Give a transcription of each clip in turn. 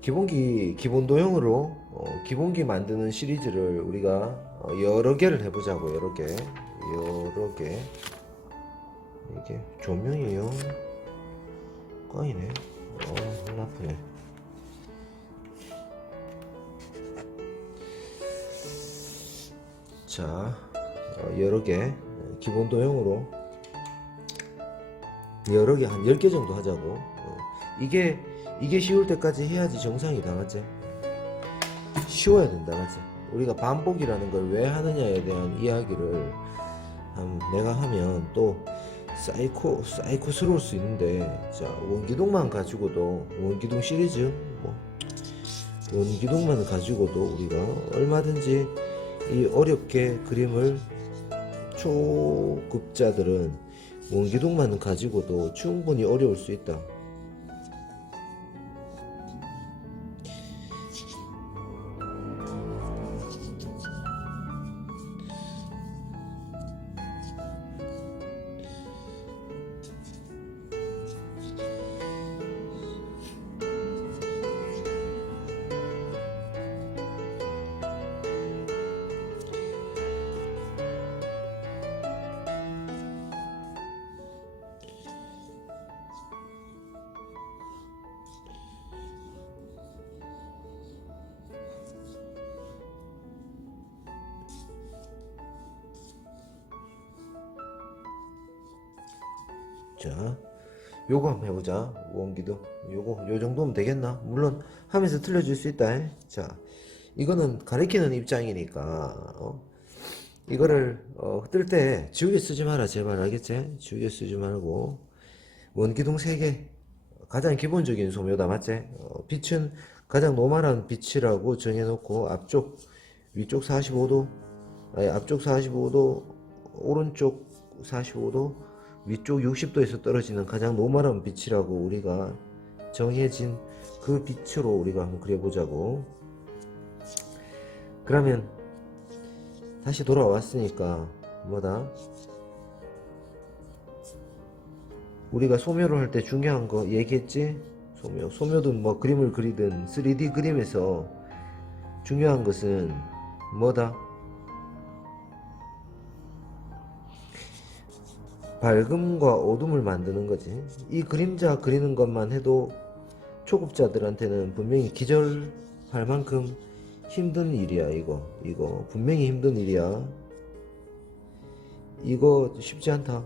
기본 도형으로 기본기 만드는 시리즈를 우리가 여러 개를 해보자고. 여러 개. 이게 조명이에요. 꽝이네. 눈 아프네. 자, 여러 개 기본 도형으로 여러 개 한 10개 정도 하자고. 이게 쉬울 때까지 해야지 정상이다, 맞지? 쉬워야 된다, 맞지? 우리가 반복이라는 걸 왜 하느냐에 대한 이야기를 내가 하면 또 사이코스러울 수 있는데, 자, 원기둥만 가지고도, 원기둥 시리즈 원기둥만 가지고도 우리가 얼마든지 이 어렵게 그림을, 초급자들은 원기둥만 가지고도 충분히 어려울 수 있다. 자, 요거 한번 해보자. 원기둥 요 정도면 되겠나? 물론 하면서 틀려질 수 있다. 자, 이거는 가리키는 입장이니까 이거를 뜰 때 지우개 쓰지 마라, 제발. 알겠지? 지우개 쓰지 말고 원기둥 3개, 가장 기본적인 소묘다, 맞지? 빛은 가장 노멀한 빛이라고 정해놓고 위쪽 45도, 아니, 앞쪽 45도, 오른쪽 45도, 위쪽 60도에서 떨어지는 가장 노멀한 빛이라고 우리가 정해진 그 빛으로 우리가 한번 그려보자고. 그러면 다시 돌아왔으니까 뭐다? 우리가 소묘를 할 때 중요한 거 얘기했지? 소묘든 뭐 그림을 그리든 3D 그림에서 중요한 것은 뭐다? 밝음과 어둠을 만드는 거지. 이 그림자 그리는 것만 해도 초급자들한테는 분명히 기절할 만큼 힘든 일이야. 이거 분명히 힘든 일이야. 이거 쉽지 않다.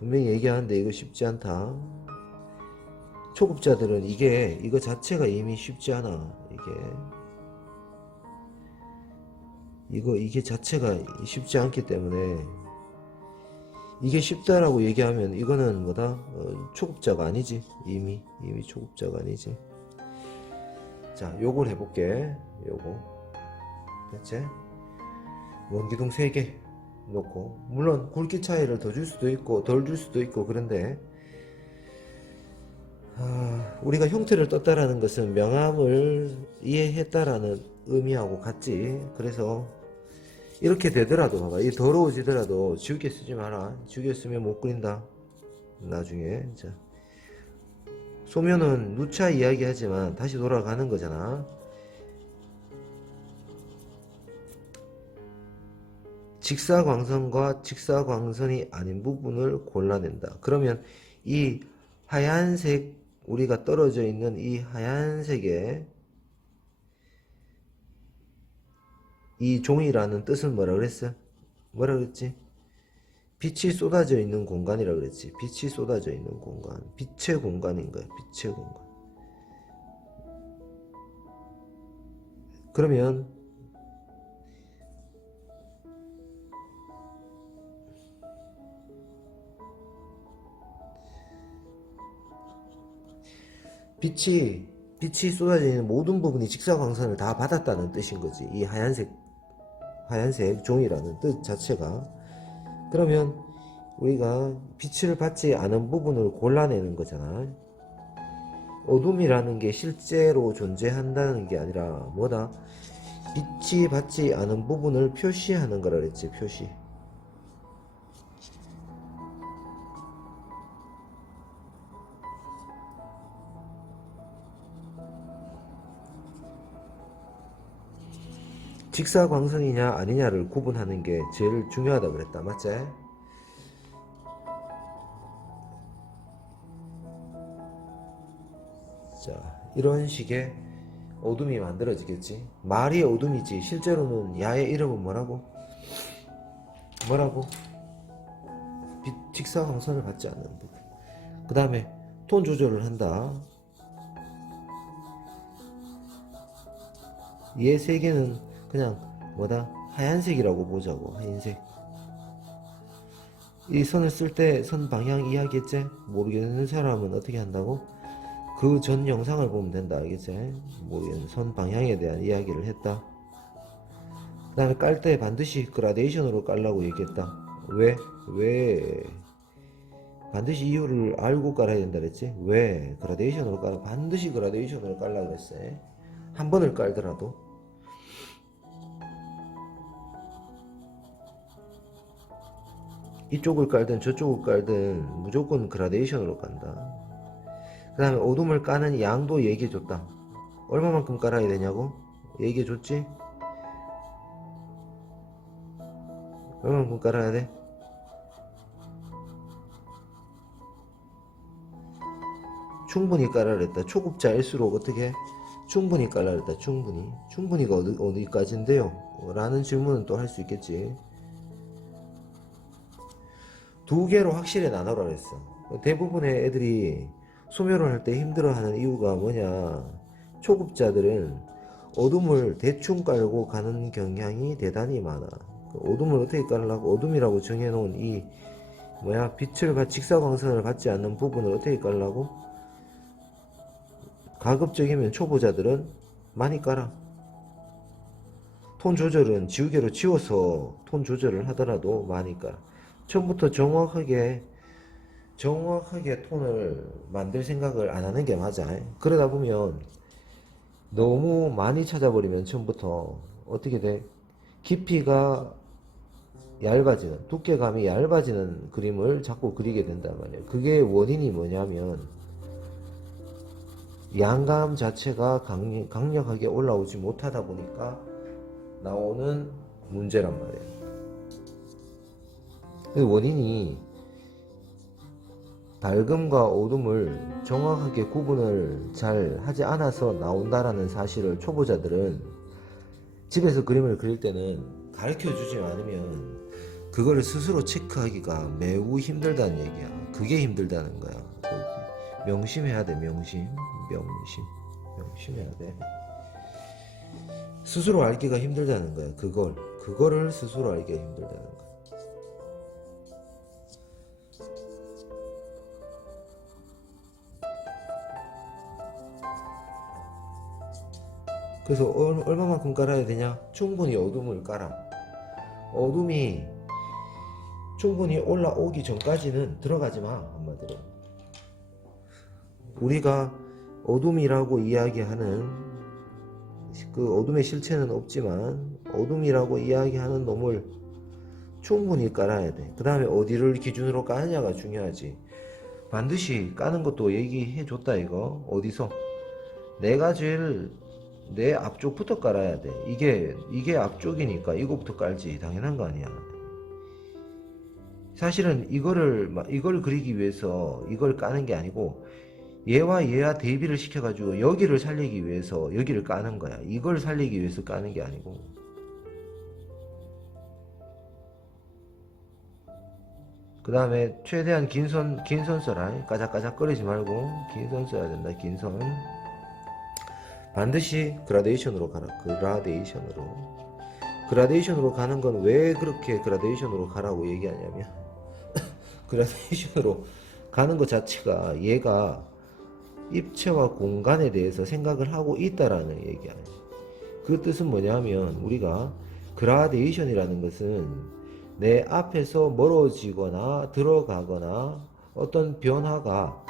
분명히 얘기하는데 이거 쉽지 않다. 초급자들은 이거 자체가 이미 쉽지 않아. 이게 자체가 쉽지 않기 때문에, 이게 쉽다라고 얘기하면 이거는 뭐다? 초급자가 아니지. 이미 초급자가 아니지. 자, 요걸 해볼게. 요거 됐지? 원기둥 3개 놓고, 물론 굵기 차이를 더 줄 수도 있고 덜 줄 수도 있고, 그런데 우리가 형태를 떴다라는 것은 명암을 이해했다라는 의미하고 같지. 그래서 이렇게 되더라도 봐봐, 이 더러워지더라도 지우개 쓰지 마라. 지우개 쓰면 못 그린다 나중에. 자, 소묘는 누차 이야기하지만 다시 돌아가는 거잖아. 직사광선과 직사광선이 아닌 부분을 골라낸다. 그러면 이 하얀색, 우리가 떨어져 있는 이 하얀색에 이 종이라는 뜻은 뭐라 그랬어? 뭐라 그랬지? 빛이 쏟아져 있는 공간이라 그랬지. 빛이 쏟아져 있는 공간, 빛의 공간인 거야. 빛의 공간. 그러면 빛이 쏟아져 있는 모든 부분이 직사광선을 다 받았다는 뜻인 거지. 이 하얀색 종이라는 뜻 자체가. 그러면 우리가 빛을 받지 않은 부분을 골라내는 거잖아. 어둠이라는 게 실제로 존재한다는 게 아니라 뭐다? 빛이 받지 않은 부분을 표시하는 거라 그랬지. 표시. 직사광선이냐 아니냐를 구분하는 게 제일 중요하다 그랬다. 맞지? 자, 이런 식의 어둠이 만들어지겠지. 말이 어둠이지 실제로는 야의 이름은 뭐라고? 뭐라고? 직사광선을 받지 않는 부분. 그 다음에 톤 조절을 한다. 얘 세 개는 그냥 뭐다? 하얀색이라고 보자고. 하얀색. 이 선을 쓸 때 선 방향 이해하겠지? 모르겠는 사람은 어떻게 한다고? 그 전 영상을 보면 된다. 알겠지? 모르겠는 선 방향에 대한 이야기를 했다. 그 다음에 깔 때 반드시 그라데이션으로 깔라고 얘기했다. 왜? 반드시 이유를 알고 깔아야 된다 그랬지? 왜? 그라데이션으로 깔아. 반드시 그라데이션으로 깔라고 그랬어. 한 번을 깔더라도. 이쪽을 깔든 저쪽을 깔든 무조건 그라데이션으로 깐다. 그 다음에 어둠을 까는 양도 얘기해줬다. 얼마만큼 깔아야 되냐고? 얘기해줬지? 얼마만큼 깔아야 돼? 충분히 깔아야 했다. 초급자일수록 어떻게? 충분히 깔아야 했다. 충분히가 어디까지인데요? 라는 질문은 또 할 수 있겠지. 두 개로 확실히 나눠라 그랬어. 대부분의 애들이 소묘를 할 때 힘들어하는 이유가 뭐냐? 초급자들은 어둠을 대충 깔고 가는 경향이 대단히 많아. 어둠을 어떻게 깔라고? 어둠이라고 정해놓은 이 뭐야? 직사광선을 받지 않는 부분을 어떻게 깔라고? 가급적이면 초보자들은 많이 깔아. 톤 조절은 지우개로 지워서 톤 조절을 하더라도 많이 깔아. 처음부터 정확하게 톤을 만들 생각을 안 하는 게 맞아. 그러다 보면 너무 많이 찾아버리면 처음부터 어떻게 돼? 깊이가 얇아지는, 두께감이 얇아지는 그림을 자꾸 그리게 된단 말이에요. 그게 원인이 뭐냐면 양감 자체가 강력하게 올라오지 못하다 보니까 나오는 문제란 말이에요. 그 원인이 밝음과 어둠을 정확하게 구분을 잘 하지 않아서 나온다라는 사실을 초보자들은 집에서 그림을 그릴 때는 가르쳐 주지 않으면 그거를 스스로 체크하기가 매우 힘들다는 얘기야. 그게 힘들다는 거야. 명심해야 돼. 명심해야 돼. 스스로 알기가 힘들다는 거야. 그거를 스스로 알기가 힘들다는 거야. 그래서 얼마만큼 깔아야 되냐? 충분히 어둠을 깔아. 어둠이 충분히 올라오기 전까지는 들어가지 마. 한마디로. 우리가 어둠이라고 이야기하는 그 어둠의 실체는 없지만 어둠이라고 이야기하는 놈을 충분히 깔아야 돼. 그 다음에 어디를 기준으로 까느냐가 중요하지. 반드시 까는 것도 얘기해 줬다 이거. 어디서? 내가 제일 내 앞쪽부터 깔아야 돼. 이게 앞쪽이니까 이거부터 깔지. 당연한 거 아니야. 사실은 이걸 그리기 위해서 이걸 까는 게 아니고 얘와 대비를 시켜가지고 여기를 살리기 위해서 여기를 까는 거야. 이걸 살리기 위해서 까는 게 아니고. 그 다음에 최대한 긴 선 써라. 까작까작 거리지 말고 긴 선 써야 된다. 긴 선. 반드시 그라데이션으로 가라. 그라데이션으로 가는 건 왜 그렇게 그라데이션으로 가라고 얘기하냐면 그라데이션으로 가는 것 자체가 얘가 입체와 공간에 대해서 생각을 하고 있다라는 얘기야. 그 뜻은 뭐냐면 우리가 그라데이션이라는 것은 내 앞에서 멀어지거나 들어가거나 어떤 변화가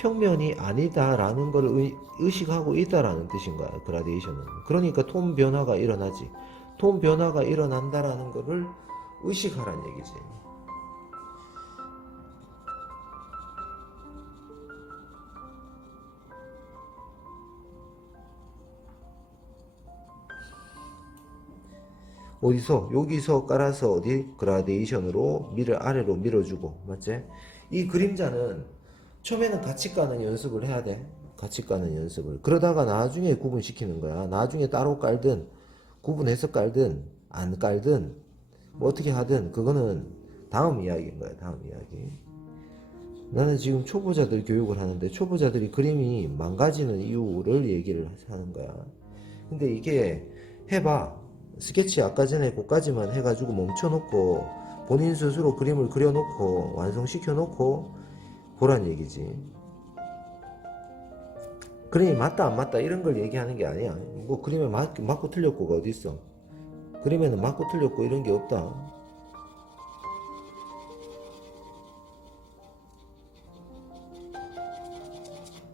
평면이 아니다라는 걸 의식하고 있다라는 뜻인 거야. 그라데이션은. 그러니까 톤 변화가 일어나지. 톤 변화가 일어난다라는 거를 의식하라는 얘기지. 어디서 여기서 깔아서 어디 그라데이션으로 밀을 아래로 밀어주고 맞지? 이 그림자는 처음에는 같이 까는 연습을 해야 돼. 같이 까는 연습을. 그러다가 나중에 구분시키는 거야. 나중에 따로 깔든 구분해서 깔든 안 깔든 뭐 어떻게 하든 그거는 다음 이야기인 거야. 다음 이야기. 나는 지금 초보자들 교육을 하는데 초보자들이 그림이 망가지는 이유를 얘기를 하는 거야. 근데 이게 해봐. 스케치 아까 전에 그까지만 해가지고 멈춰놓고 본인 스스로 그림을 그려놓고 완성시켜놓고 보란 얘기지. 그림이 맞다 안 맞다 이런 걸 얘기하는 게 아니야. 뭐 그림에 맞고 틀렸고가 어딨어. 그림에는 맞고 틀렸고 이런 게 없다.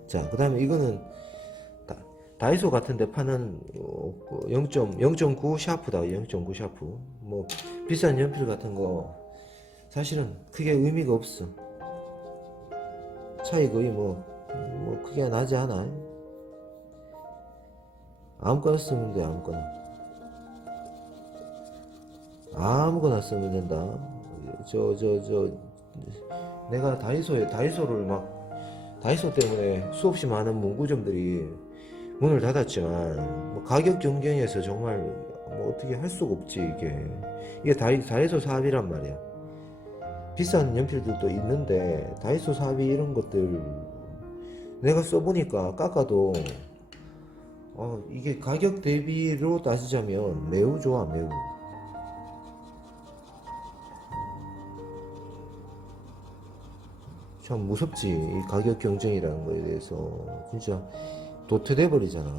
자, 그 다음에 이거는 다이소 같은 데 파는 0.9 샤프다. 0.9 샤프. 뭐 비싼 연필 같은 거 사실은 크게 의미가 없어. 차이 거의 뭐 크게 나지 않아. 아무거나 쓰면 돼. 아무거나 쓰면 된다. 내가 다이소를 다이소 때문에 수없이 많은 문구점들이 문을 닫았지만 뭐 가격 경쟁에서 정말 뭐 어떻게 할 수가 없지. 이게 다이소 사업이란 말이야. 비싼 연필들도 있는데 다이소 사업이 이런 것들 내가 써보니까 깎아도 이게 가격 대비로 따지자면 매우 좋아. 매우 참 무섭지. 이 가격 경쟁이라는 거에 대해서 진짜 도태돼 버리잖아.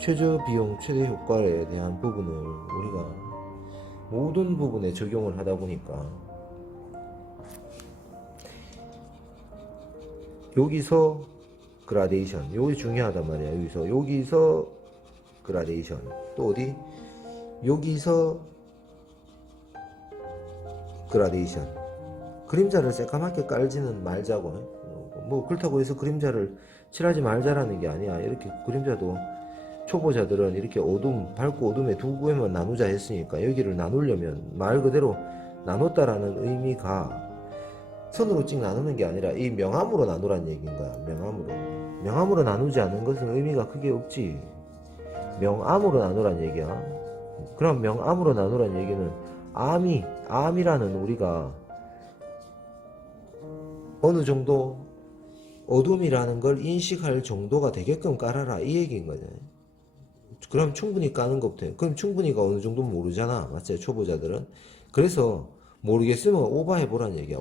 최저 비용 최대 효과에 대한 부분을 우리가 모든 부분에 적용을 하다 보니까 여기서 그라데이션 요게 중요하단 말이야. 여기서 그라데이션 또 어디 여기서 그라데이션 그림자를 새까맣게 깔지는 말자고. 뭐 그렇다고 해서 그림자를 칠하지 말자라는 게 아니야. 이렇게 그림자도 초보자들은 이렇게 밝고 어둠의 두 구에만 나누자 했으니까 여기를 나누려면 말 그대로 나눴다라는 의미가 선으로 찍 나누는 게 아니라 이 명암으로 나누란 얘기인 거야. 명암으로 나누지 않는 것은 의미가 크게 없지. 명암으로 나누란 얘기야. 그럼 명암으로 나누란 얘기는 암이라는 우리가 어느 정도 어둠이라는 걸 인식할 정도가 되게끔 깔아라 이 얘기인 거죠. 그럼 충분히 까는 것부터. 그럼 충분히가 어느 정도 모르잖아. 맞지? 초보자들은. 그래서 모르겠으면 오버해보란 얘기야.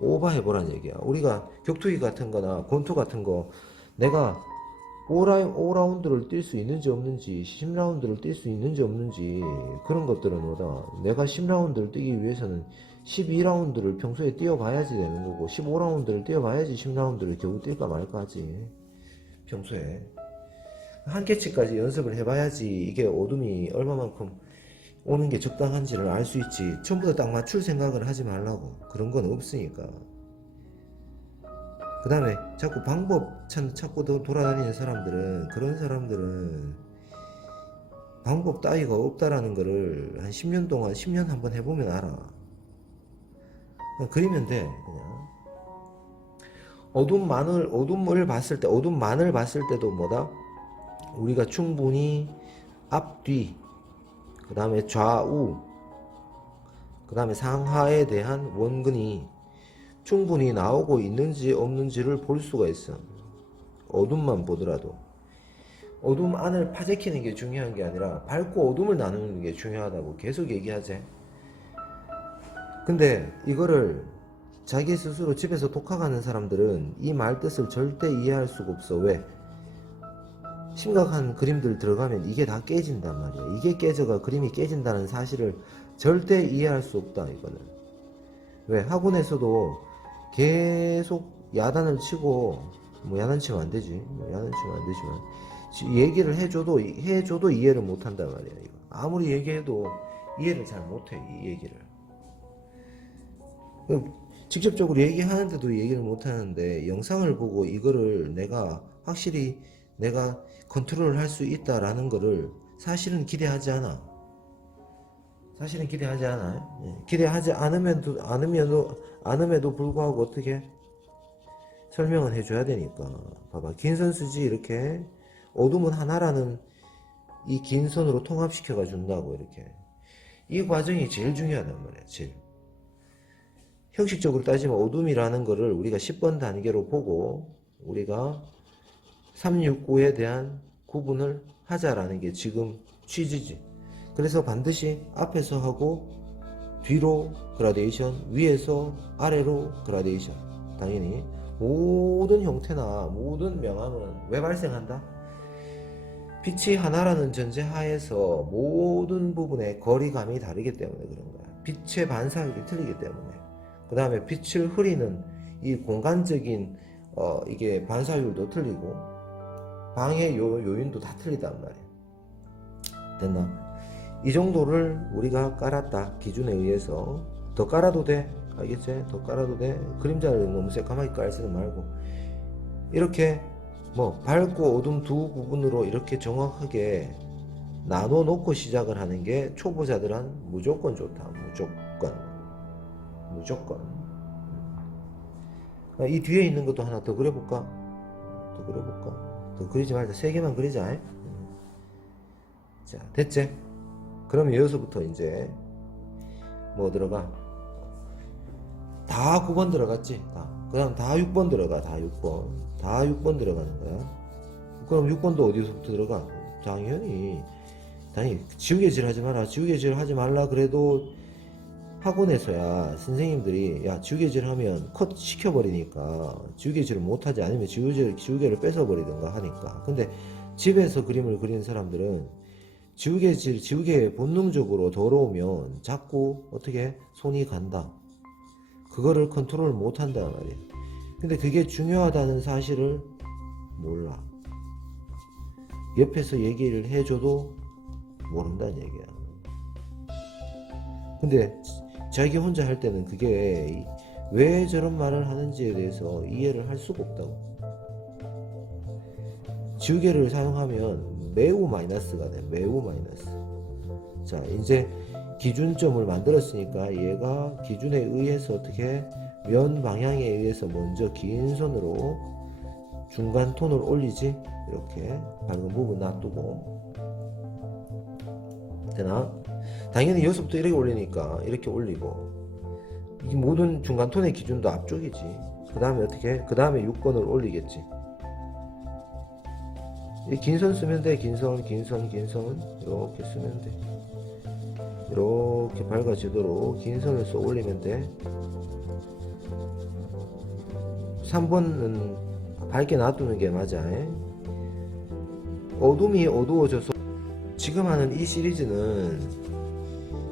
오버해보란 얘기야. 우리가 격투기 같은 거나 권투 같은 거 내가 5라운드를 뛸 수 있는지 없는지 10라운드를 뛸 수 있는지 없는지 그런 것들은 뭐다. 내가 10라운드를 뛰기 위해서는 12라운드를 평소에 뛰어봐야지 되는 거고 15라운드를 뛰어봐야지 10라운드를 겨우 뛸까 말까 하지. 평소에 한 캐치까지 연습을 해봐야지 이게 어둠이 얼마만큼 오는 게 적당한지를 알 수 있지. 처음부터 딱 맞출 생각을 하지 말라고. 그런 건 없으니까. 그 다음에 자꾸 방법 찾고 돌아다니는 사람들은 그런 사람들은 방법 따위가 없다라는 거를 한 10년 동안 10년 한번 해보면 알아. 그냥 그리면 돼. 그냥 어둠을 봤을 때 어둠만을 봤을 때도 뭐다? 우리가 충분히 앞뒤 그 다음에 좌우 그 다음에 상하에 대한 원근이 충분히 나오고 있는지 없는지를 볼 수가 있어. 어둠만 보더라도 어둠 안을 파헤치는 게 중요한 게 아니라 밝고 어둠을 나누는 게 중요하다고 계속 얘기하지. 근데 이거를 자기 스스로 집에서 독학하는 사람들은 이 말 뜻을 절대 이해할 수가 없어. 왜? 심각한 그림들 들어가면 이게 다 깨진단 말이야. 이게 깨져가 그림이 깨진다는 사실을 절대 이해할 수 없다. 이거는 왜? 학원에서도 계속 야단을 치고 뭐 야단치면 안 되지. 야단치면 안 되지만 얘기를 해줘도 이해를 못 한단 말이야. 이거. 아무리 얘기해도 이해를 잘 못해. 이 얘기를 직접적으로 얘기하는데도 얘기를 못 하는데 영상을 보고 이거를 내가 확실히 내가 컨트롤을 할 수 있다라는 거를 사실은 기대하지 않아. 사실은 기대하지 않아요. 예. 기대하지 않음에도 불구하고 어떻게 설명을 해줘야 되니까. 봐봐. 긴 선 쓰지. 이렇게 어둠은 하나라는 이 긴 선으로 통합시켜가 준다고. 이렇게 이 과정이 제일 중요하단 말이야. 제일 형식적으로 따지면 어둠이라는 거를 우리가 10번 단계로 보고 우리가 369에 대한 구분을 하자라는 게 지금 취지지. 그래서 반드시 앞에서 하고 뒤로 그라데이션, 위에서 아래로 그라데이션. 당연히 모든 형태나 모든 명암은 왜 발생한다? 빛이 하나라는 전제 하에서 모든 부분의 거리감이 다르기 때문에 그런 거야. 빛의 반사율이 틀리기 때문에. 그 다음에 빛을 흐리는 이 공간적인 이게 반사율도 틀리고 방해 요인도 다 틀리단 말이야. 됐나? 이 정도를 우리가 깔았다. 기준에 의해서. 더 깔아도 돼. 알겠지? 더 깔아도 돼. 그림자를 너무 새까맣게 깔지는 말고 이렇게 뭐 밝고 어둠 두 부분으로 이렇게 정확하게 나눠 놓고 시작을 하는 게 초보자들은 무조건 좋다. 무조건. 이 뒤에 있는 것도 하나 더 그려볼까? 더 그리지 말자. 3개만 그리자. 자, 됐지? 그러면 여기서부터 이제 뭐 들어가? 다 9번 들어갔지? 그 다음 다 6번 들어가. 다 6번 들어가는 거야. 그럼 6번도 어디서부터 들어가? 당연히 지우개질 하지 마라. 지우개질 하지 말라 그래도 학원에서야 선생님들이 야 지우개질 하면 컷 시켜버리니까 지우개질을 못하지. 아니면 지우개를 뺏어버리든가 하니까. 근데 집에서 그림을 그리는 사람들은 지우개 본능적으로 더러우면 자꾸 어떻게 손이 간다. 그거를 컨트롤 못한단 말이야. 근데 그게 중요하다는 사실을 몰라. 옆에서 얘기를 해줘도 모른다는 얘기야. 근데 자기 혼자 할 때는 그게 왜 저런 말을 하는지에 대해서 이해를 할 수가 없다고. 지우개를 사용하면 매우 마이너스가 돼. 매우 마이너스. 자, 이제 기준점을 만들었으니까 얘가 기준에 의해서 어떻게 면 방향에 의해서 먼저 긴 선으로 중간 톤을 올리지. 이렇게 밝은 부분 놔두고. 되나? 당연히 여기서부터 이렇게 올리니까 이렇게 올리고, 이 모든 중간 톤의 기준도 앞쪽이지. 그 다음에 어떻게? 그 다음에 6번을 올리겠지. 이 긴 선 쓰면 돼. 긴 선 이렇게 쓰면 돼. 이렇게 밝아지도록 긴 선을 써 올리면 돼. 3번은 밝게 놔두는 게 맞아. 어둠이 어두워져서 지금 하는 이 시리즈는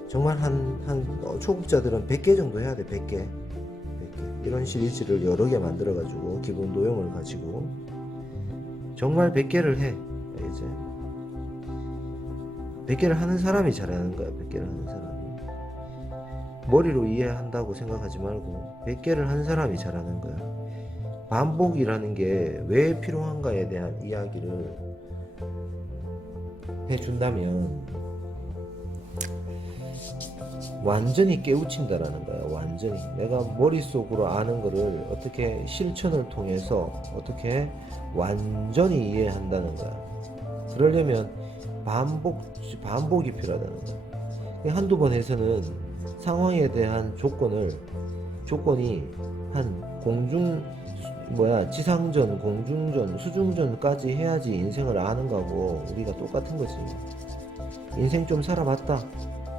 정말 초급자들은 100개 정도 해야 돼. 100개. 이런 시리즈를 여러 개 만들어 가지고 기본 도형을 가지고 정말 100개를 해. 이제 100개를 하는 사람이 잘하는 거야. 100개를 하는 사람이. 머리로 이해한다고 생각하지 말고 100개를 한 사람이 잘하는 거야. 반복이라는 게 왜 필요한가에 대한 이야기를 해준다면 완전히 깨우친다라는 거야. 완전히 내가 머릿속으로 아는 거를 어떻게 실천을 통해서 어떻게 완전히 이해한다는 거야. 그러려면 반복이 필요하다는 거야. 한두 번 해서는 상황에 대한 조건이 한 지상전, 공중전, 수중전까지 해야지 인생을 아는 거고 우리가 똑같은 거지. 인생 좀 살아봤다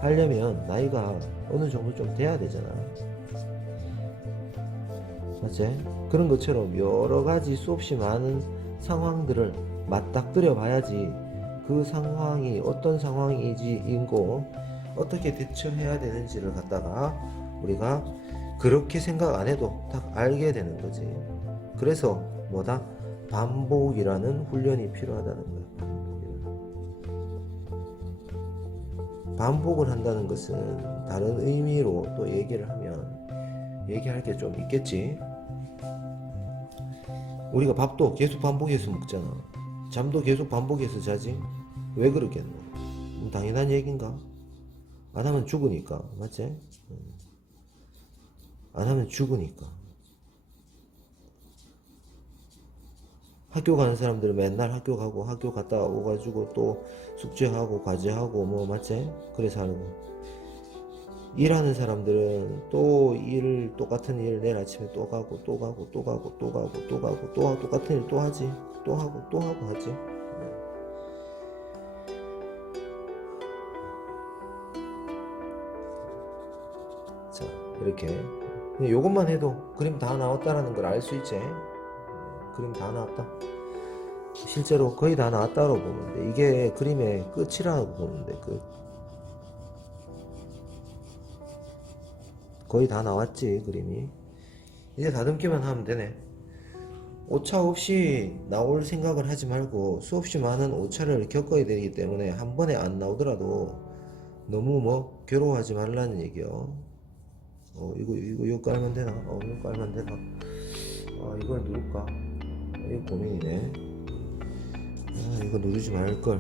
하려면 나이가 어느 정도 좀 돼야 되잖아. 맞지? 그런 것처럼 여러 가지 수없이 많은 상황들을 맞닥뜨려 봐야지 그 상황이 어떤 상황이지인고 어떻게 대처해야 되는지를 갖다가 우리가 그렇게 생각 안 해도 딱 알게 되는 거지. 그래서 뭐다? 반복이라는 훈련이 필요하다는 거야. 반복을 한다는 것은 다른 의미로 또 얘기를 하면 얘기할 게 좀 있겠지. 우리가 밥도 계속 반복해서 먹잖아. 잠도 계속 반복해서 자지? 왜 그러겠노? 당연한 얘기인가? 안 하면 죽으니까. 맞지? 안 하면 죽으니까. 학교 가는 사람들은 맨날 학교 가고 학교 갔다 오가지고 또 숙제하고 과제하고 뭐 맞지? 그래 살고. 일하는 사람들은 또 똑같은 일 내일 아침에 또 가고 또 가고 또 가고 또 가고 또 가고 또 똑같은 일 또 하지. 또 하고 또 하고 하지. 자, 이렇게 요것만 해도 그림 다 나왔다라는 걸 알 수 있지. 그림 다 나왔다. 실제로 거의 다 나왔다고 보면 돼. 이게 그림의 끝이라고 보면 돼. 끝. 거의 다 나왔지 그림이. 이제 다듬기만 하면 되네. 오차 없이 나올 생각을 하지 말고 수없이 많은 오차를 겪어야 되기 때문에 한 번에 안 나오더라도 너무 뭐 괴로워하지 말라는 얘기요. 이거 깔면 되나? 이거 깔면 되나? 이걸 누를까? 이거 고민이네. 이거 누르지 말걸.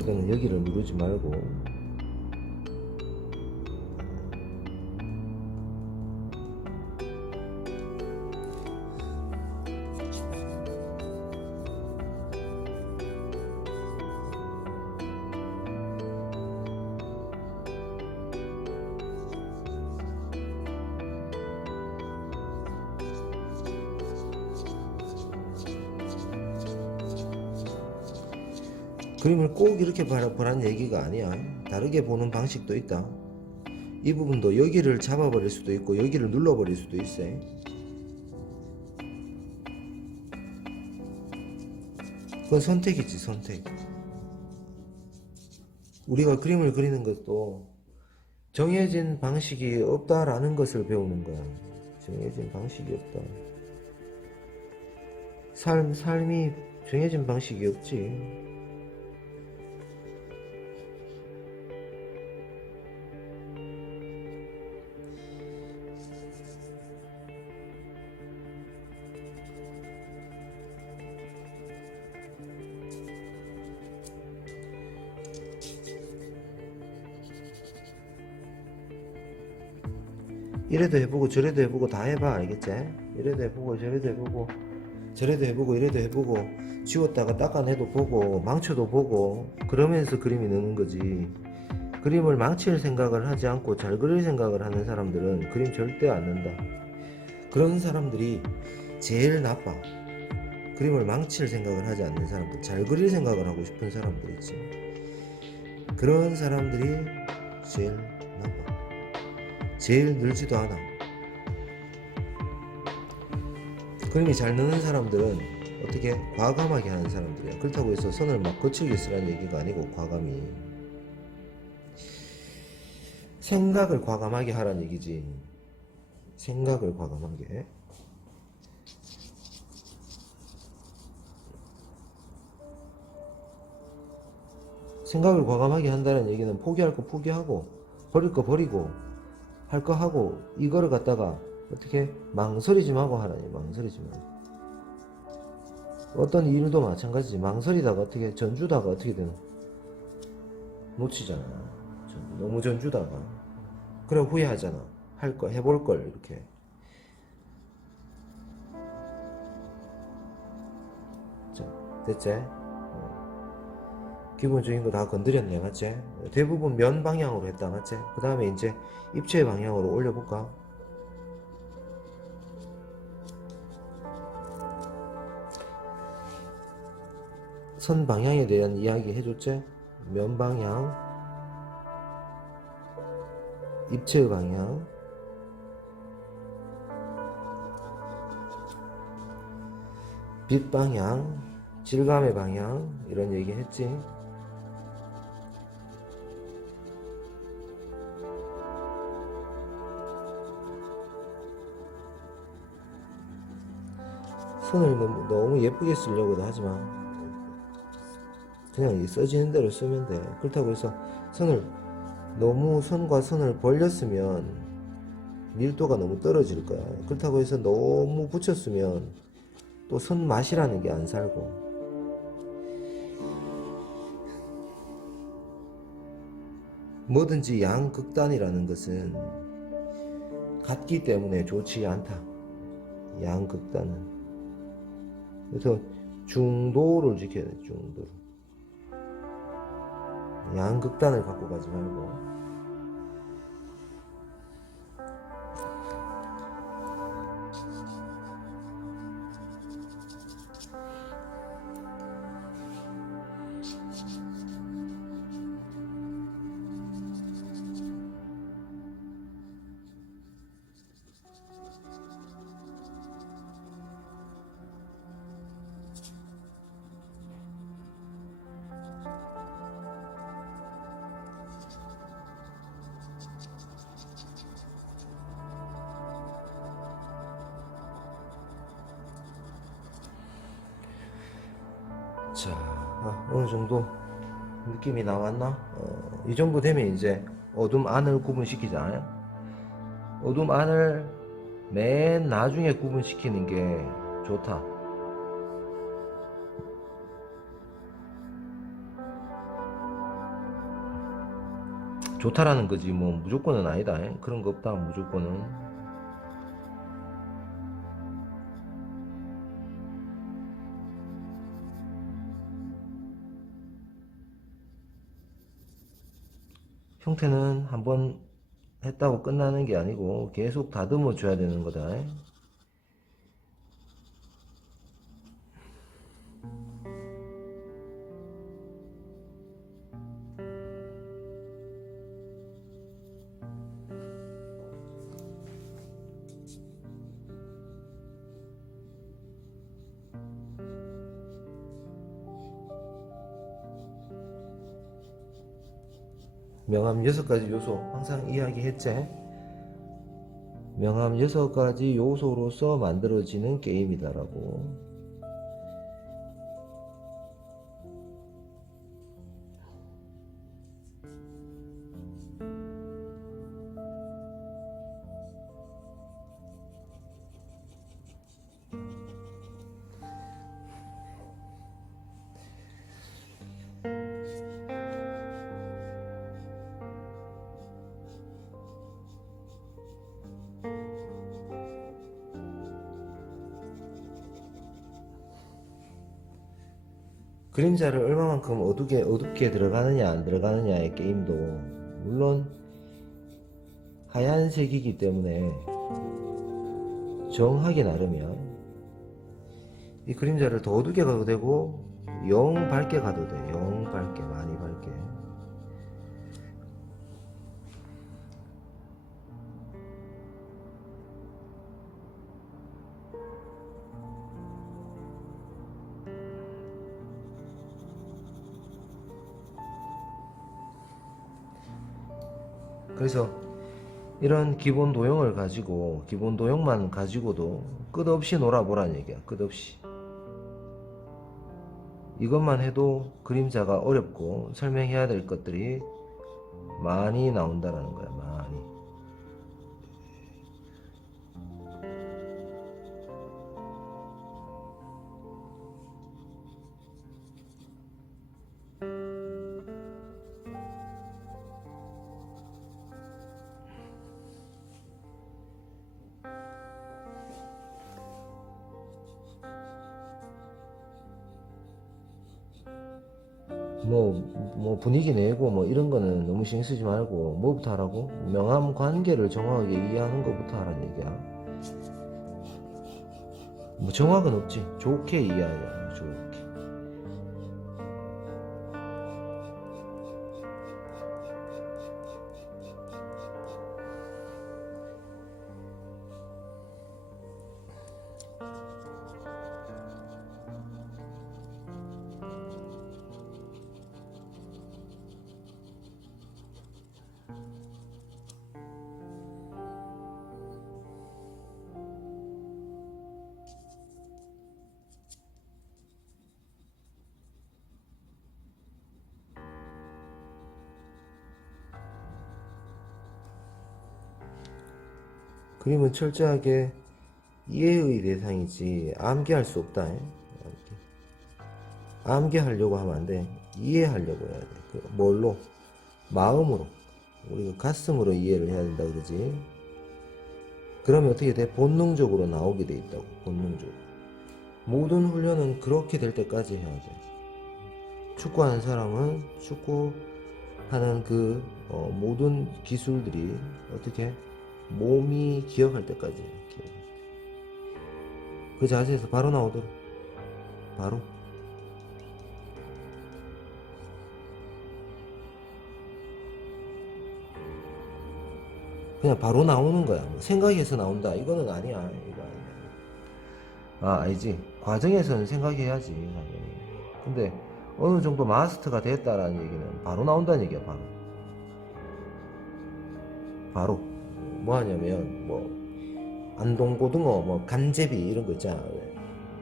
이거는 여기를 누르지 말고 그림을 꼭 이렇게 보라는 얘기가 아니야. 다르게 보는 방식도 있다. 이 부분도 여기를 잡아버릴 수도 있고 여기를 눌러버릴 수도 있어. 그건 선택이지, 선택. 우리가 그림을 그리는 것도 정해진 방식이 없다라는 것을 배우는 거야. 정해진 방식이 없다. 삶이 정해진 방식이 없지. 이래도 해보고 저래도 해보고 다 해봐. 알겠지? 이래도 해보고 저래도 해보고 저래도 해보고 이래도 해보고 지웠다가 닦아내도 보고 망쳐도 보고 그러면서 그림이 느는 거지. 그림을 망칠 생각을 하지 않고 잘 그릴 생각을 하는 사람들은 그림 절대 안 는다. 그런 사람들이 제일 나빠. 그림을 망칠 생각을 하지 않는 사람들, 잘 그릴 생각을 하고 싶은 사람들 있지. 그런 사람들이 제일 나빠. 제일 늘지도 않아. 그림이 잘 느는 사람들은 어떻게 과감하게 하는 사람들이야. 그렇다고 해서 선을 막 거칠게 쓰라는 얘기가 아니고 과감히 생각을 과감하게 하라는 얘기지. 생각을 과감하게. 생각을 과감하게 한다는 얘기는 포기할 거 포기하고 버릴 거 버리고 할 거 하고 이거를 갖다가 어떻게 망설이지 말고 하라니. 망설이지 말고. 어떤 일도 마찬가지지. 망설이다가 어떻게 전주다가 어떻게 되는 놓치잖아. 너무 전주다가 그래 후회하잖아. 할 거 해볼 걸 이렇게. 자 됐지? 기본적인 거 다 건드렸네. 맞지? 대부분 면 방향으로 했다. 맞지? 그 다음에 이제 입체 방향으로 올려볼까? 선 방향에 대한 이야기 해줬지? 면 방향, 입체 방향, 빛 방향, 질감의 방향 이런 얘기 했지. 선을 너무 예쁘게 쓰려고도 하지마. 그냥 써지는 대로 쓰면 돼. 그렇다고 해서 선을 너무 선과 선을 벌렸으면 밀도가 너무 떨어질 거야. 그렇다고 해서 너무 붙였으면 또 선 맛이라는 게 안 살고. 뭐든지 양극단이라는 것은 같기 때문에 좋지 않다. 양극단은. 그래서 중도를 지켜야 돼. 중도를. 양극단을 갖고 가지 말고. 자, 어느 정도 느낌이 나왔나? 이 정도 되면 이제 어둠 안을 구분시키잖아요. 어둠 안을 맨 나중에 구분시키는 게 좋다. 좋다라는 거지 뭐 무조건은 아니다. 그런 거 없다. 무조건은. 형태는 한번 했다고 끝나는 게 아니고 계속 다듬어 줘야 되는 거다. 명암 6가지 요소 항상 이야기했지. 명암 6가지 요소로서 만들어지는 게임이다라고. 그림자를 얼마만큼 어둡게 들어가느냐 안 들어가느냐의 게임도 물론 하얀색이기 때문에 정하기 나름이야. 이 그림자를 더 어둡게 가도 되고 영 밝게 가도 돼. 영 밝게, 많이 밝게. 그래서 이런 기본 도형을 가지고 기본 도형만 가지고도 끝없이 놀아보라는 얘기야. 끝없이. 이것만 해도 그림자가 어렵고 설명해야 될 것들이 많이 나온다라는 거야. 많이. 뭐 분위기 내고 뭐 이런 거는 너무 신경 쓰지 말고 뭐부터 하라고? 명암 관계를 정확하게 이해하는 것부터 하라는 얘기야. 뭐 정확은 없지. 좋게 이해하냐. 좋게. 그림은 철저하게 이해의 대상이지 암기할 수 없다. 암기하려고 하면 안 돼. 이해하려고 해야 돼. 뭘로? 마음으로. 우리가 가슴으로 이해를 해야 된다 그러지. 그러면 어떻게 돼? 본능적으로 나오게 돼 있다고. 본능적으로. 모든 훈련은 그렇게 될 때까지 해야 돼. 축구하는 사람은 축구하는 모든 기술들이 어떻게 몸이 기억할 때까지 기억해. 그 자세에서 바로 나오도록. 바로. 그냥 바로 나오는 거야. 생각해서 나온다. 이거는 아니야. 이거 아니야. 아, 알지. 과정에서는 생각해야지, 당연히. 근데 어느 정도 마스터가 됐다라는 얘기는 바로 나온다는 얘기야, 바로. 바로. 뭐 하냐면, 안동고등어, 간제비 이런 거 있잖아.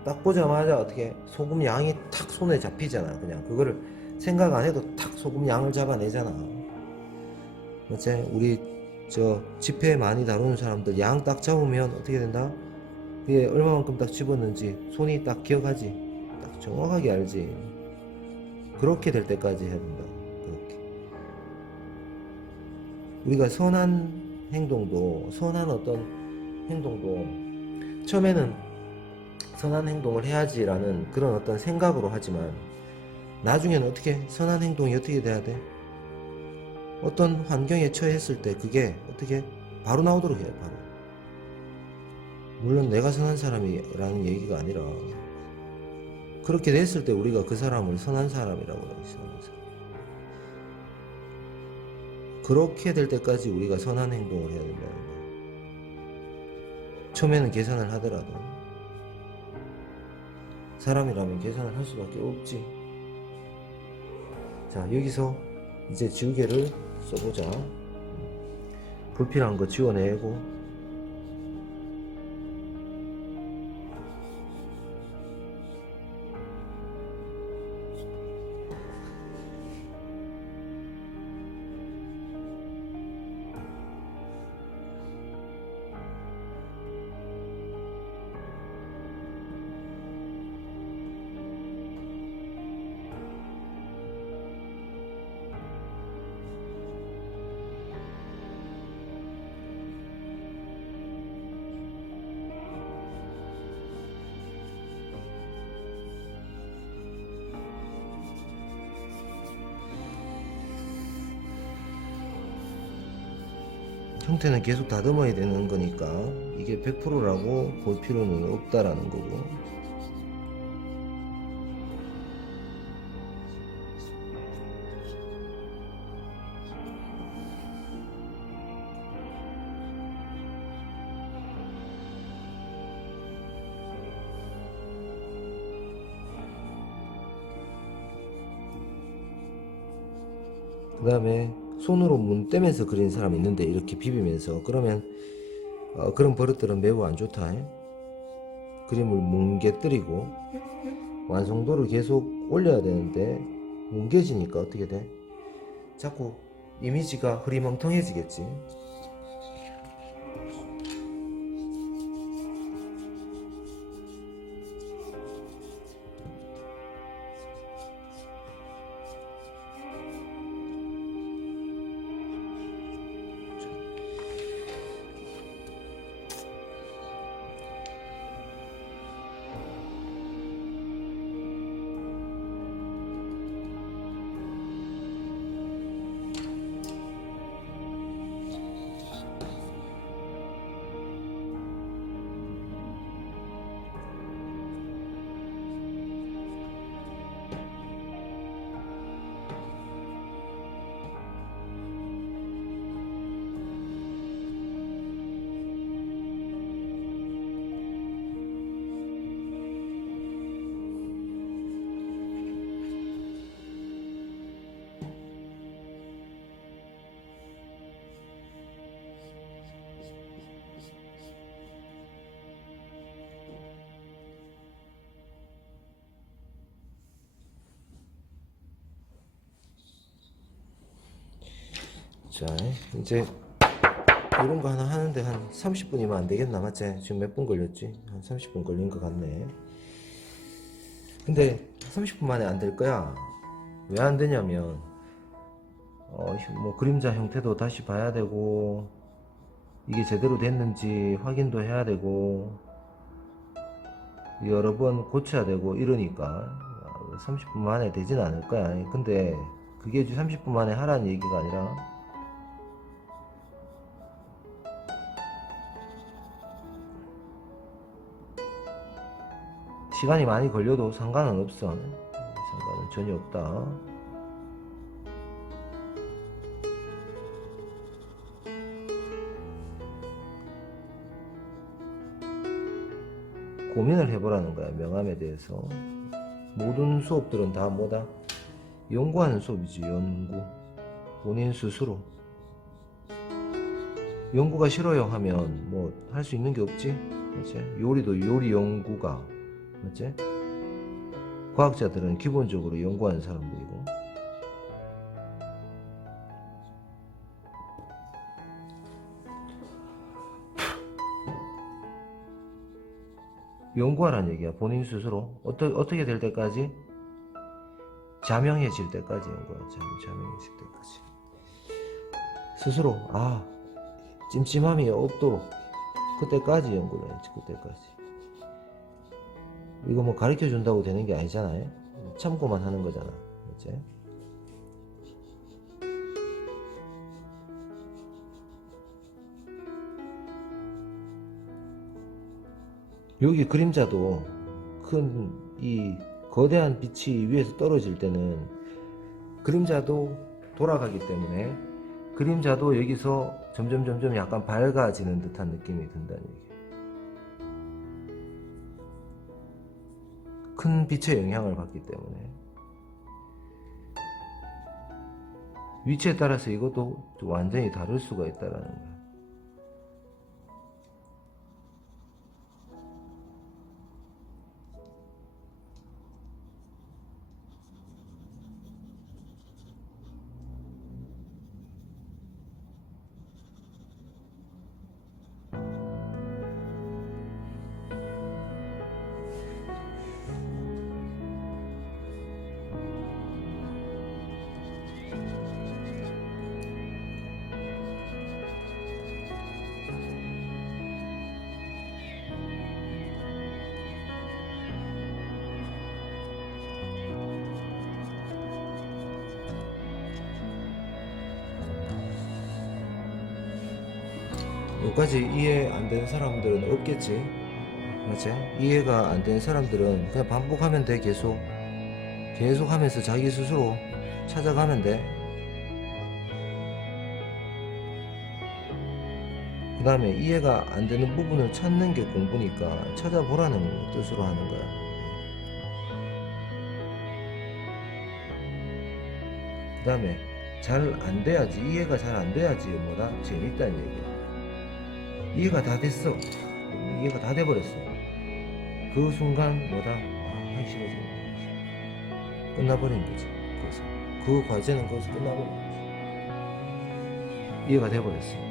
딱 보자마자 어떻게 소금 양이 탁 손에 잡히잖아. 그냥 그거를 생각 안 해도 탁 소금 양을 잡아내잖아. 맞지? 우리 지폐 많이 다루는 사람들 양 딱 잡으면 어떻게 된다? 그게 얼마만큼 딱 집었는지 손이 딱 기억하지. 딱 정확하게 알지. 그렇게 될 때까지 해야 된다. 그렇게. 우리가 선한 행동도, 선한 어떤 행동도 처음에는 선한 행동을 해야지라는 그런 어떤 생각으로 하지만 나중에는 어떻게 선한 행동이 어떻게 돼야 돼? 어떤 환경에 처했을 때 그게 어떻게 바로 나오도록 해요. 바로. 물론 내가 선한 사람이라는 얘기가 아니라 그렇게 됐을 때 우리가 그 사람을 선한 사람이라고 해요. 선한 사람. 그렇게 될 때까지 우리가 선한 행동을 해야 된다는 거예요. 처음에는 계산을 하더라도 사람이라면 계산을 할 수밖에 없지. 자, 여기서 이제 지우개를 써보자. 불필요한 거 지워내고. 형태는 계속 다듬어야 되는 거니까 이게 100%라고 볼 필요는 없다라는 거고. 그 다음에 손으로 문 떼면서 그리는 사람이 있는데 이렇게 비비면서 그러면 그런 버릇들은 매우 안 좋다. 그림을 뭉개뜨리고 완성도를 계속 올려야 되는데 뭉개지니까 어떻게 돼? 자꾸 이미지가 흐리멍텅해지겠지. 자, 이제 이런 거 하나 하는데 한 30분이면 안 되겠나, 맞지? 지금 몇 분 걸렸지? 한 30분 걸린 것 같네. 근데 30분 만에 안 될 거야. 왜 안 되냐면, 뭐 그림자 형태도 다시 봐야 되고, 이게 제대로 됐는지 확인도 해야 되고, 여러 번 고쳐야 되고 이러니까 30분 만에 되진 않을 거야. 근데 그게 30분 만에 하라는 얘기가 아니라 시간이 많이 걸려도 상관은 없어. 상관은 전혀 없다. 고민을 해보라는 거야, 명암에 대해서. 모든 수업들은 다 뭐다? 연구하는 수업이지, 연구. 본인 스스로. 연구가 싫어요 하면 뭐 할 수 있는 게 없지, 맞지? 요리도 요리 연구가, 맞지? 과학자들은 기본적으로 연구하는 사람들이고, 연구하라는 얘기야. 본인 스스로 어떻게 될 때까지? 자명해질 때까지 연구야. 자명해질 때까지 스스로 찜찜함이 없도록 그때까지 연구를 해야지. 그때까지. 이거 뭐 가르쳐 준다고 되는 게 아니잖아요. 참고만 하는 거잖아, 그치? 여기 그림자도 큰 이 거대한 빛이 위에서 떨어질 때는 그림자도 돌아가기 때문에 그림자도 여기서 점점 약간 밝아지는 듯한 느낌이 든다는 얘기예요. 큰 빛의 영향을 받기 때문에 위치에 따라서 이것도 완전히 다를 수가 있다라는 거예요. 여기까지 이해 안 되는 사람들은 없겠지, 맞지? 이해가 안 되는 사람들은 그냥 반복하면 돼. 계속 하면서 자기 스스로 찾아가면 돼. 그 다음에 이해가 안 되는 부분을 찾는 게 공부니까 찾아보라는 뜻으로 하는 거야. 그 다음에 잘 안 돼야지, 이해가 잘 안 돼야지 뭐다? 재밌다는 얘기야. 이해가 다 됐어. 이해가 다 돼버렸어. 그 순간 뭐다? 하기 싫어지는 거지. 끝나버린 거지. 그래서 그 과제는 거기서 끝나버린 거지. 이해가 돼버렸어.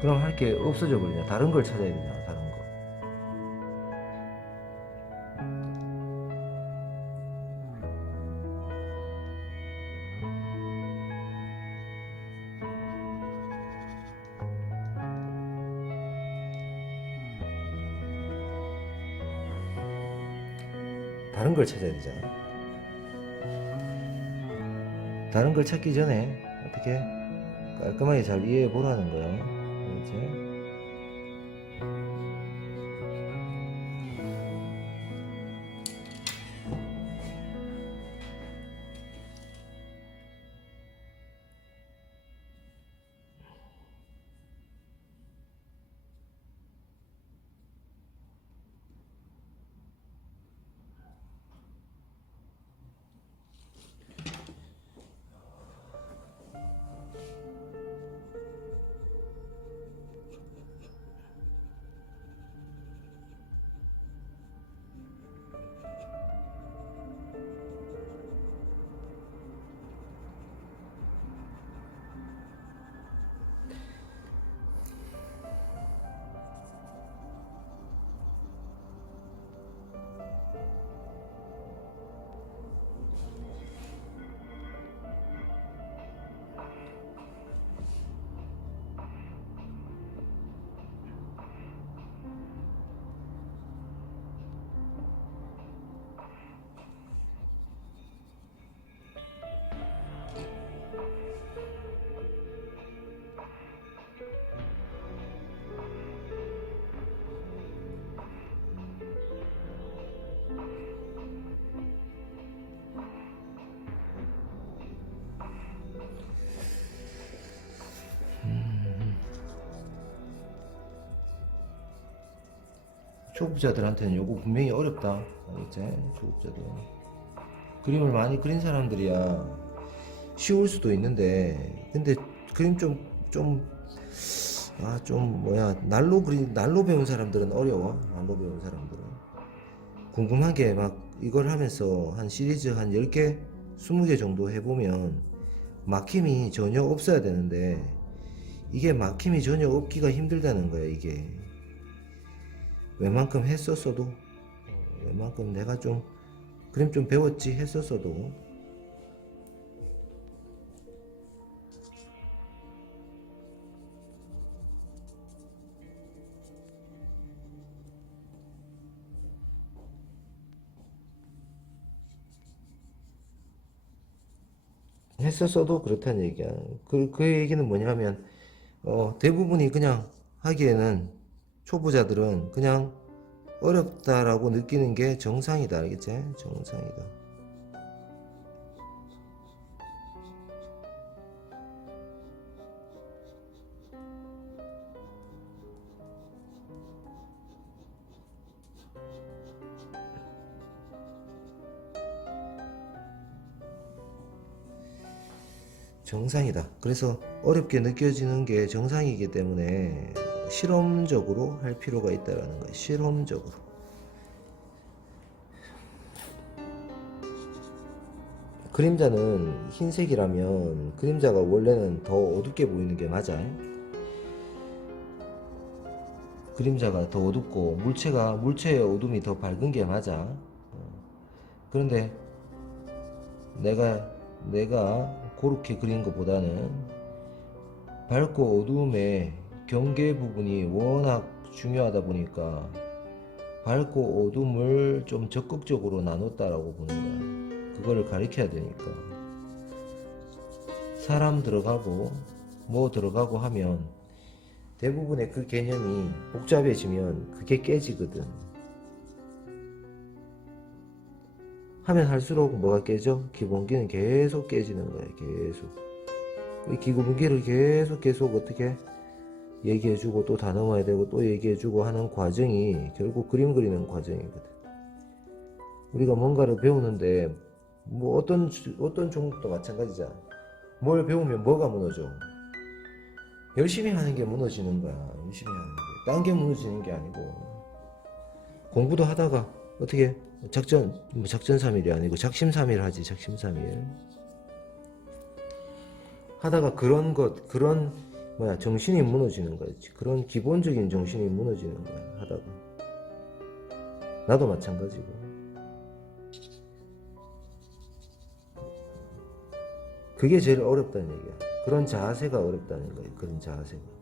그럼 할 게 없어져 버리냐? 다른 걸 찾아야 되냐? 다른 거. 다른 걸 찾아야 되잖아. 다른 걸 찾기 전에 어떻게 깔끔하게 잘 이해해 보라는 거야. 그렇지? 초급자들한테는 요거 분명히 어렵다. 알겠지? 초급자들. 그림을 많이 그린 사람들이야 쉬울 수도 있는데, 근데 그림 좀 뭐야, 날로 배운 사람들은 어려워. 날로 배운 사람들은. 궁금한 게 막 이걸 하면서 한 시리즈 한 10개, 20개 정도 해보면 막힘이 전혀 없어야 되는데, 이게 막힘이 전혀 없기가 힘들다는 거야, 이게. 웬만큼 했었어도, 웬만큼 내가 좀, 그림 좀 배웠지 했었어도, 그렇다는 얘기야. 그 얘기는 뭐냐면, 대부분이 그냥 하기에는 초보자들은 그냥 어렵다라고 느끼는 게 정상이다. 알겠지? 정상이다. 정상이다. 그래서 어렵게 느껴지는 게 정상이기 때문에 실험적으로 할 필요가 있다라는 거야. 실험적으로. 그림자는 흰색이라면 그림자가 원래는 더 어둡게 보이는 게 맞아. 그림자가 더 어둡고 물체의 어둠이 더 밝은 게 맞아. 그런데 내가 그렇게 그린 것보다는 밝고 어두움의 경계 부분이 워낙 중요하다 보니까 밝고 어둠을 좀 적극적으로 나눴다라고 보는 거야. 그거를 가리켜야 되니까. 사람 들어가고 뭐 들어가고 하면 대부분의 그 개념이 복잡해지면 그게 깨지거든. 하면 할수록 뭐가 깨져? 기본기는 계속 깨지는 거야. 계속. 이 기본기를 계속 어떻게 얘기해주고 또 다 넘어야 되고 또 얘기해주고 하는 과정이 결국 그림 그리는 과정이거든. 우리가 뭔가를 배우는데 뭐 어떤 종목도 마찬가지잖아. 뭘 배우면 뭐가 무너져? 열심히 하는 게 무너지는 거야. 열심히 하는 게. 딴 게 무너지는 게 아니고. 공부도 하다가 어떻게 작전 3일이 아니고 작심 3일 하지. 작심 3일. 하다가 그런 정신이 무너지는 거였지. 그런 기본적인 정신이 무너지는 거야. 하다가. 나도 마찬가지고. 그게 제일 어렵다는 얘기야. 그런 자세가 어렵다는 거야. 그런 자세가.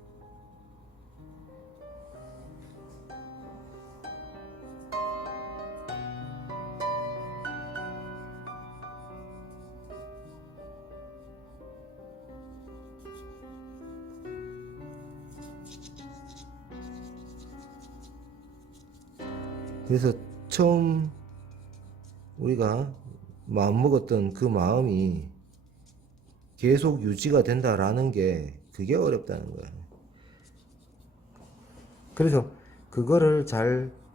그래서 처음 우리가 마음먹었던 그 마음이 계속 유지가 된다라는 게 그게 어렵다는 거야. 그래서 그거를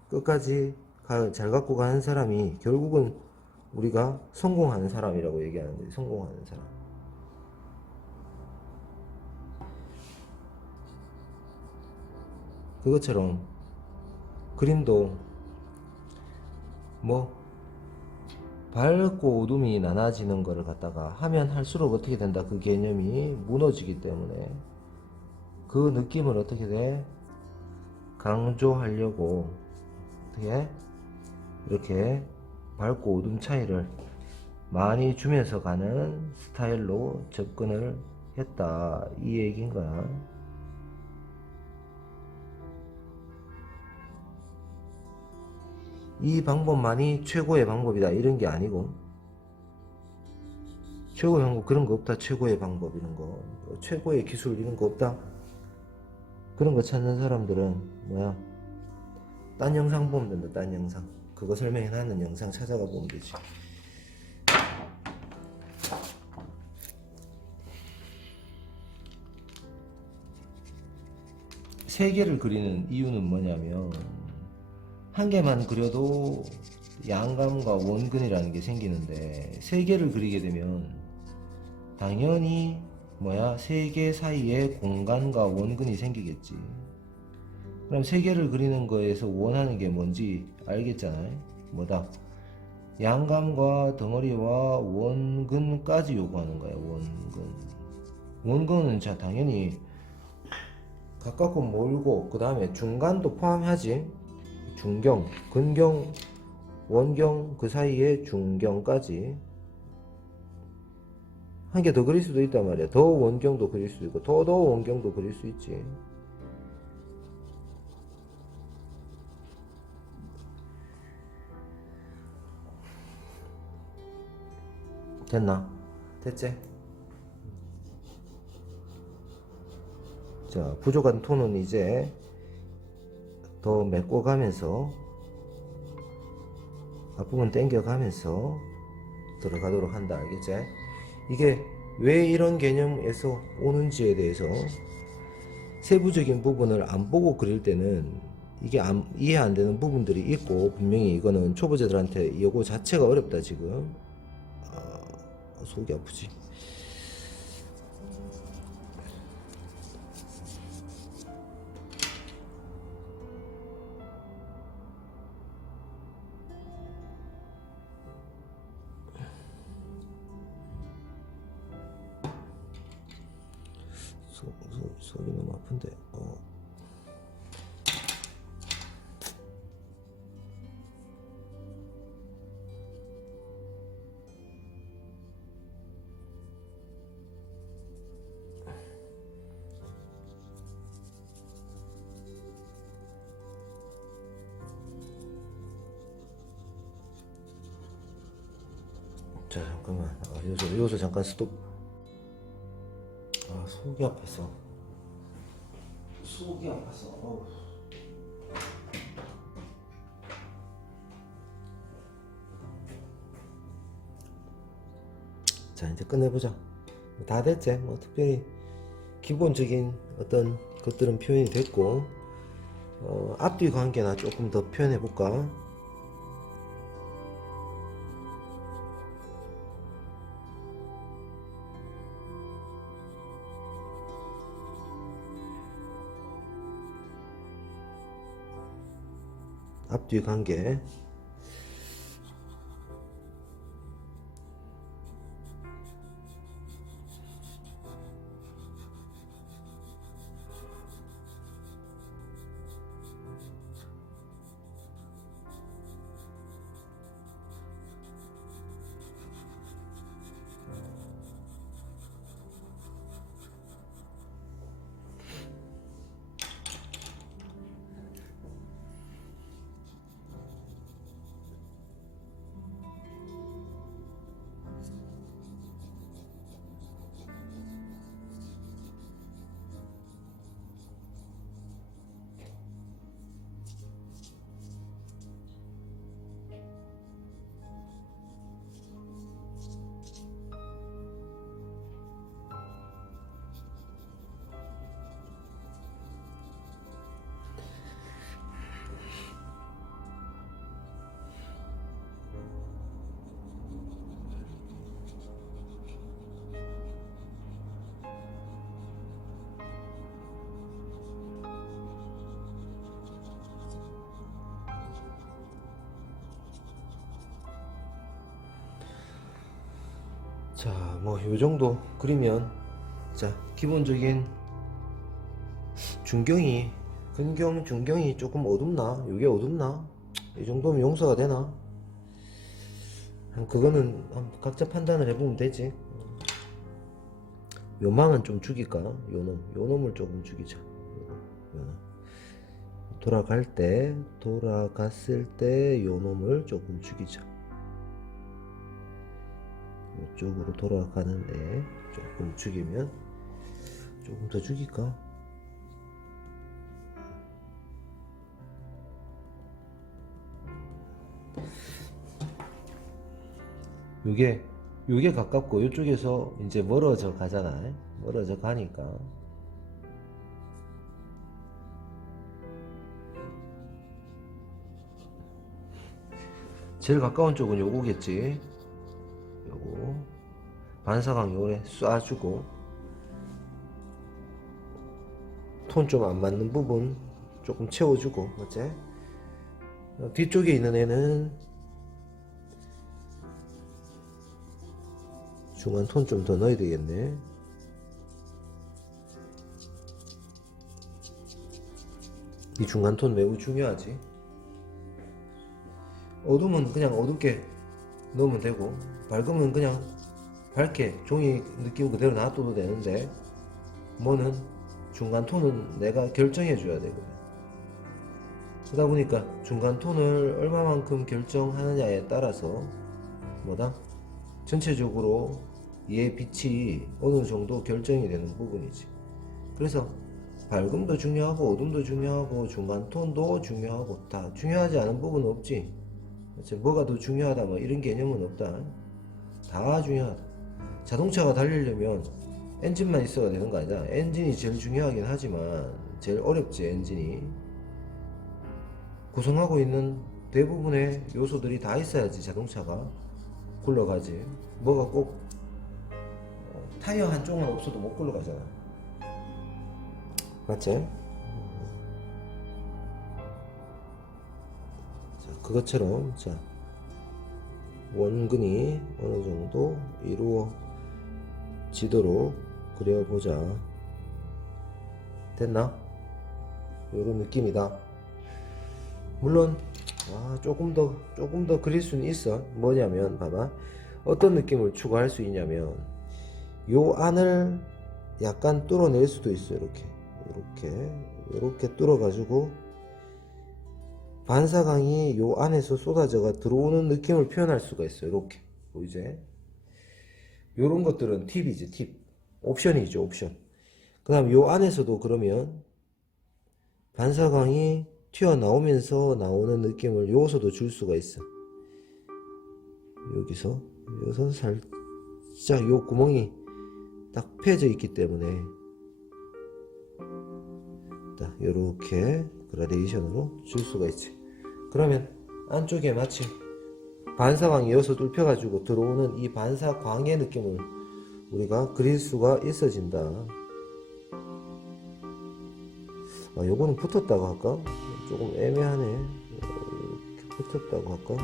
끝까지 잘 갖고 가는 사람이 결국은 우리가 성공하는 사람이라고 얘기하는 거지. 성공하는 사람. 그것처럼 그림도 뭐 밝고 어둠이 나눠지는 거를 갖다가 하면 할수록 어떻게 된다? 그 개념이 무너지기 때문에 그 느낌을 어떻게 돼? 강조하려고 어떻게 이렇게 밝고 어둠 차이를 많이 주면서 가는 스타일로 접근을 했다, 이 얘기인 거야. 이 방법만이 최고의 방법이다 이런 게 아니고, 최고의 방법 그런 거 없다. 최고의 방법 이런 거, 최고의 기술 이런 거 없다. 그런 거 찾는 사람들은 뭐야, 딴 영상 보면 된다. 딴 영상, 그거 설명해놨는 영상 찾아가 보면 되지. 세 개를 그리는 이유는 뭐냐면, 한 개만 그려도 양감과 원근이라는 게 생기는데 세 개를 그리게 되면 당연히 뭐야, 세 개 사이에 공간과 원근이 생기겠지. 그럼 세 개를 그리는 거에서 원하는 게 뭔지 알겠잖아요. 뭐다? 양감과 덩어리와 원근까지 요구하는 거야. 원근은 자 당연히 가깝고 멀고 그 다음에 중간도 포함하지. 중경, 근경, 원경 그 사이에 중경까지. 한 개 더 그릴 수도 있단 말이야. 더 원경도 그릴 수 있고 더 원경도 그릴 수 있지. 됐나? 됐지? 자, 부족한 톤은 이제 더 메꿔가면서 앞부분 당겨가면서 들어가도록 한다. 알겠지? 이게 왜 이런 개념에서 오는지에 대해서 세부적인 부분을 안 보고 그릴 때는 이게 이해 안 되는 부분들이 있고, 분명히 이거는 초보자들한테 이거 자체가 어렵다 지금. 속이 아프지. 속이 너무 아픈데. 자, 잠깐만. 여기서 잠깐 스톱. 속이 아팠어. 속이 아팠어. 자, 이제 끝내보자. 다 됐지? 뭐 특별히 기본적인 어떤 것들은 표현이 됐고, 앞뒤 관계나 조금 더 표현해 볼까? 앞뒤 관계. 자, 뭐 요정도 그리면, 자, 기본적인 중경이, 근경, 중경이 조금 어둡나? 요게 어둡나? 이 정도면 용서가 되나? 그거는 각자 판단을 해보면 되지. 요망은 좀 죽일까? 요놈을 조금 죽이자. 요놈. 돌아갔을 때 요놈을 조금 죽이자. 이쪽으로 돌아가는데 조금 죽이면, 조금 더 죽일까? 요게 가깝고 요쪽에서 이제 멀어져 가잖아. 멀어져 가니까 제일 가까운 쪽은 요거겠지. 요거 반사광 요래 쏴주고, 톤 좀 안 맞는 부분 조금 채워주고. 맞지? 뒤쪽에 있는 애는 중간 톤 좀 더 넣어야 되겠네. 이 중간 톤 매우 중요하지. 어두우면 그냥 어둡게 넣으면 되고, 밝으면 그냥 밝게 종이 느낌 그대로 놔둬도 되는데, 뭐는 중간 톤은 내가 결정해 줘야 되거든. 그러다 보니까 중간 톤을 얼마만큼 결정하느냐에 따라서 뭐다? 전체적으로 얘 빛이 어느 정도 결정이 되는 부분이지. 그래서 밝음도 중요하고 어둠도 중요하고 중간 톤도 중요하고 다 중요하지 않은 부분은 없지. 뭐가 더 중요하다 뭐 이런 개념은 없다. 다 중요하다. 자동차가 달리려면 엔진만 있어야 되는 거 아니다. 엔진이 제일 중요하긴 하지만 제일 어렵지. 엔진이 구성하고 있는 대부분의 요소들이 다 있어야지 자동차가 굴러가지. 뭐가 꼭 타이어 한쪽만 없어도 못 굴러가잖아. 맞지? 자, 그것처럼 자 원근이 어느 정도 이루어지도록 그려보자. 됐나? 요런 느낌이다. 물론 조금 더 그릴 수는 있어. 뭐냐면 봐봐, 어떤 느낌을 추구할 수 있냐면 요 안을 약간 뚫어낼 수도 있어. 이렇게 뚫어 가지고 반사광이 요 안에서 쏟아져가 들어오는 느낌을 표현할 수가 있어. 이렇게 보이지? 요런 것들은 팁이지. 팁, 옵션이죠. 옵션. 그 다음 요 안에서도 그러면 반사광이 튀어나오면서 나오는 느낌을 요소도 줄 수가 있어. 여기서 살짝 요 구멍이 딱 패져 있기 때문에 딱 요렇게 그라데이션으로 줄 수가 있지. 그러면 안쪽에 마치 반사광이 여기서 뚫혀 가지고 들어오는 이 반사광의 느낌을 우리가 그릴 수가 있어진다. 요거는 붙었다고 할까? 조금 애매하네. 이렇게 붙었다고 할까?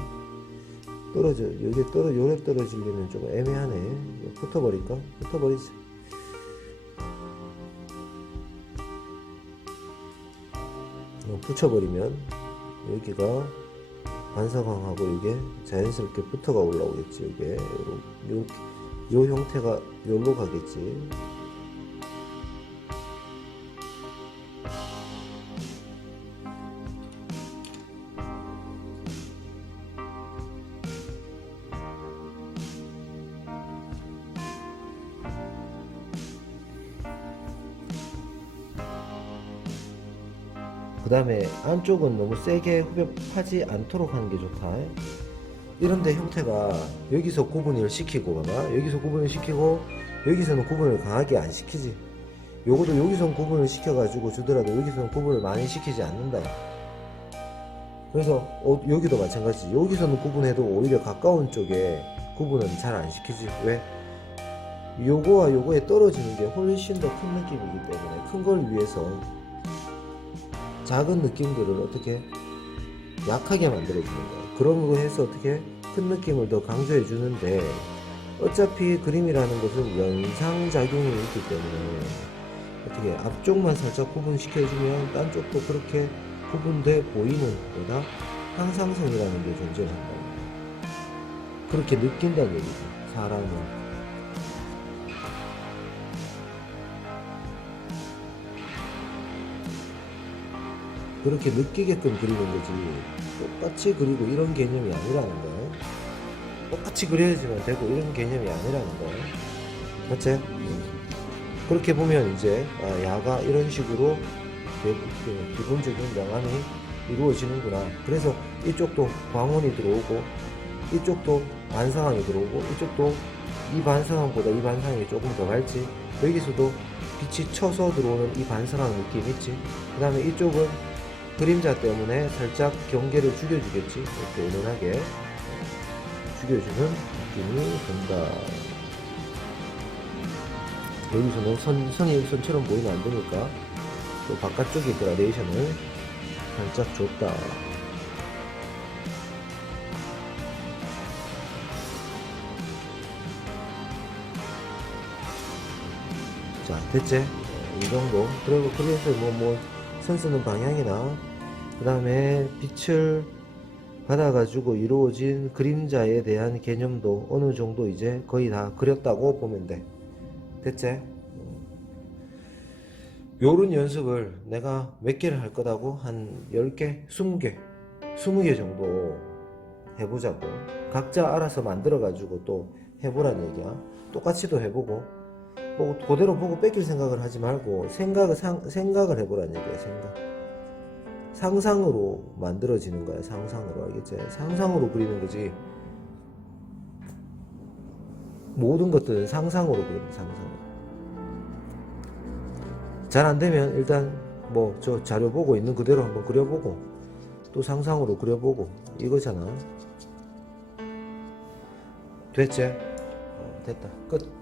요래 떨어지려면 좀 애매하네. 붙어버릴까? 붙어버리자. 붙여버리면 여기가 반사광하고 이게 자연스럽게 붙어가 올라오겠지. 이게 요 형태가 요로 가겠지. 그 다음에 안쪽은 너무 세게 흡입하지 않도록 하는 게 좋다. 이런데 형태가 여기서 구분을 시키고 봐봐, 여기서 구분을 시키고 여기서는 구분을 강하게 안 시키지. 요것도 여기서는 구분을 시켜가지고 주더라도 여기서는 구분을 많이 시키지 않는다. 그래서 여기도 마찬가지지. 여기서는 구분해도 오히려 가까운 쪽에 구분은 잘 안 시키지. 왜? 요거와 요거에 떨어지는 게 훨씬 더 큰 느낌이기 때문에 큰 걸 위해서 작은 느낌들을 어떻게 약하게 만들어주는 거야. 그럼으로 해서 어떻게 큰 느낌을 더 강조해 주는데, 어차피 그림이라는 것은 연상작용이 있기 때문에 어떻게 앞쪽만 살짝 구분시켜주면 딴 쪽도 그렇게 구분돼 보이는 거다. 항상성이라는 게 존재한다. 그렇게 느낀다는 얘기죠. 사람은. 그렇게 느끼게끔 그리는 거지, 똑같이 그리고 이런 개념이 아니라는 거야. 똑같이 그려야지만 되고 이런 개념이 아니라는 거야. 맞지? 그렇게 보면 이제 야가 이런 식으로 기본적인 명암이 이루어지는구나. 그래서 이쪽도 광원이 들어오고 이쪽도 반사광이 들어오고 이쪽도 이 반사광보다 이 반사광이 조금 더 밝지. 여기서도 빛이 쳐서 들어오는 이 반사광 느낌 있지. 그 다음에 이쪽은 그림자 때문에 살짝 경계를 죽여주겠지. 이렇게 은은하게 죽여주는 느낌이 든다. 여기서는 선처럼 보이면 안 되니까 또 바깥쪽에 그라데이션을 살짝 줬다. 자, 됐지? 이 정도. 그리고 그래서 선 쓰는 방향이나 그 다음에 빛을 받아가지고 이루어진 그림자에 대한 개념도 어느 정도 이제 거의 다 그렸다고 보면 돼. 됐지? 요런 연습을 내가 몇 개를 할 거다고? 한 10개? 20개? 20개 정도 해보자고. 각자 알아서 만들어가지고 또 해보란 얘기야. 똑같이도 해보고, 뭐 그대로 보고 뺏길 생각을 하지 말고 생각을 해보란 얘기야. 상상으로 만들어지는 거야. 상상으로. 알겠지? 상상으로 그리는 거지. 모든 것들은 상상으로 그리는 상상으로. 잘 안되면 일단 뭐 저 자료 보고 있는 그대로 한번 그려보고 또 상상으로 그려보고 이거잖아. 됐지? 됐다. 끝.